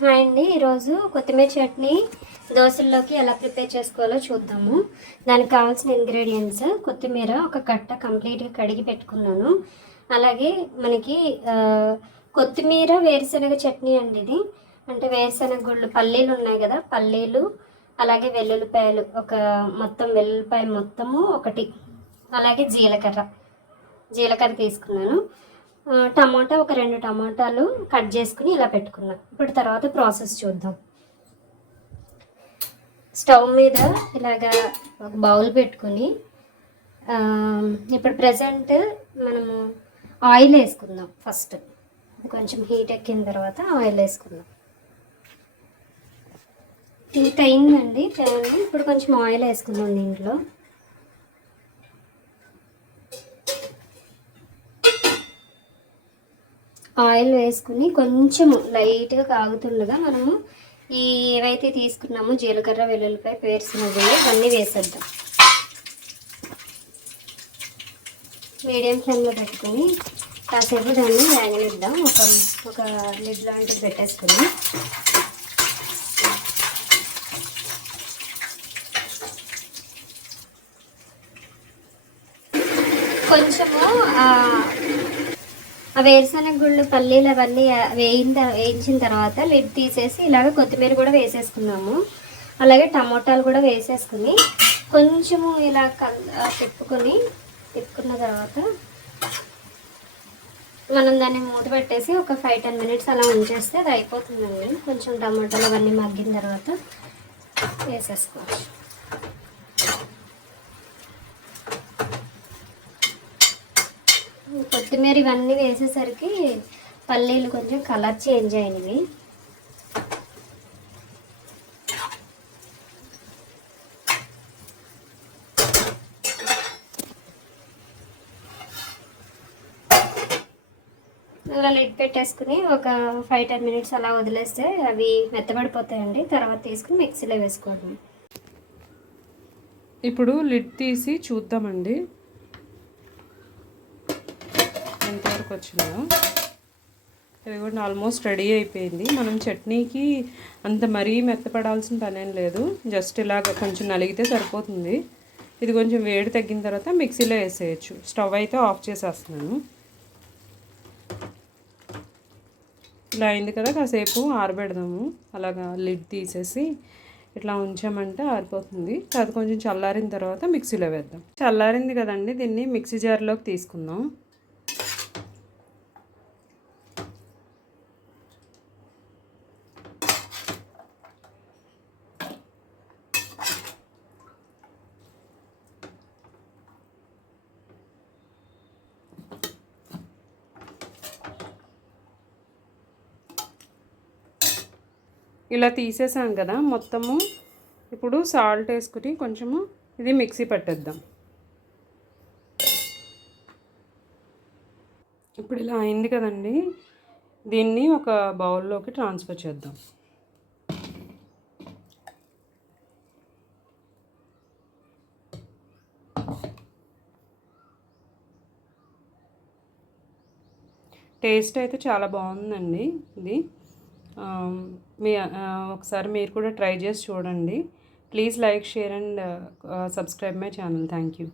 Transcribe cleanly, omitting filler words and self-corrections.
Hi అండి, ఈరోజు కొత్తిమీర చట్నీ దోశల్లోకి ఎలా ప్రిపేర్ చేసుకోవాలో చూద్దాము. దానికి కావాల్సిన ఇంగ్రీడియంట్స్: కొత్తిమీర ఒక కట్ట కంప్లీట్గా కడిగి పెట్టుకున్నాను. అలాగే మనకి కొత్తిమీర వేరుశనగ చట్నీ అండి ఇది. అంటే వేరుశనగ గుళ్ళు, పల్లీలు ఉన్నాయి కదా, పల్లీలు అలాగే వెల్లుల్లిపాయలు మొత్తం వెల్లుల్లిపాయ మొత్తము ఒకటి, అలాగే జీలకర్ర తీసుకున్నాను. టమాటా ఒక 2 టమాటాలు కట్ చేసుకుని ఇలా పెట్టుకున్నాను. ఇప్పుడు తర్వాత ప్రాసెస్ చూద్దాం. స్టవ్ మీద ఇలాగా ఒక బౌల్ పెట్టుకుని ఇప్పుడు ప్రజెంట్ మనము ఆయిల్ వేసుకుందాం. ఫస్ట్ కొంచెం హీట్ ఎక్కిన తర్వాత ఆయిల్ వేసుకుందాం. హీట్ అయిందండి ప్యాన్. ఇప్పుడు కొంచెం ఆయిల్ వేసుకుందాం దీంట్లో. ఆయిల్ వేసుకుని కొంచెం లైట్గా కాగుతుండగా మనము ఏవైతే తీసుకున్నామో జీలకర్ర, వెల్లుల్లిపాయ, వేరుశనగ ఇవన్నీ వేసేద్దాం. మీడియం ఫ్లేమ్లో పెట్టుకుని కాసేపు దాన్ని వేగనిద్దాం. ఒక లిడ్ లాంటిది పెట్టేసుకుని కొంచెము ఆ వేరుశనగ గుళ్ళు, పల్లీలు అవన్నీ వేయించిన తర్వాత లిడ్ తీసేసి ఇలాగ కొత్తిమీర కూడా వేసేసుకున్నాము. అలాగే టమోటాలు కూడా వేసేసుకుని కొంచెము ఇలా తిప్పుకున్న తర్వాత మనం దాన్ని మూత పెట్టేసి ఒక 5-10 మినిట్స్ అలా ఉంచేస్తే అది అయిపోతుందండి. కొంచెం టమాటాలు అవన్నీ మగ్గిన తర్వాత వేసేసుకోవచ్చు. కొత్తిమీర ఇవన్నీ వేసేసరికి పల్లీలు కొంచెం కలర్ చేంజ్ అయినవి. అలా లిడ్ పెట్టేసుకుని ఒక 5-10 మినిట్స్ అలా వదిలేస్తే అవి మెత్తబడిపోతాయండి. తర్వాత తీసుకుని మిక్సీలో వేసుకోవడం. ఇప్పుడు లిడ్ తీసి చూద్దామండి ఎంతవరకు వచ్చిందో. ఇది కూడా ఆల్మోస్ట్ రెడీ అయిపోయింది. మనం చట్నీకి అంత మరీ మెత్తపడాల్సిన పనేం లేదు. జస్ట్ ఇలాగ కొంచెం నలిగితే సరిపోతుంది. ఇది కొంచెం వేడి తగ్గిన తర్వాత మిక్సీలో వేసేయచ్చు. స్టవ్ అయితే ఆఫ్ చేసేస్తున్నాను. ఇలా అయింది కదా, కాసేపు ఆరబెడదాము. అలాగా లిడ్ తీసేసి ఇట్లా ఉంచామంటే ఆరిపోతుంది. అది కొంచెం చల్లారిన తర్వాత మిక్సీలో వేద్దాం. చల్లారింది కదండి, దీన్ని మిక్సీ జార్లోకి తీసుకుందాం. ఇలా తీసేసాం కదా మొత్తము. ఇప్పుడు సాల్ట్ వేసుకుని కొంచెము ఇది మిక్సీ పట్టేద్దాం. ఇప్పుడు ఇలా అయింది కదండి, దీన్ని ఒక బౌల్లోకి ట్రాన్స్ఫర్ చేద్దాం. టేస్ట్ అయితే చాలా బాగుందండి ఇది. ఒకసారి మీరు కూడా ట్రై చేసి చూడండి. Please like, share and subscribe my channel. Thank you.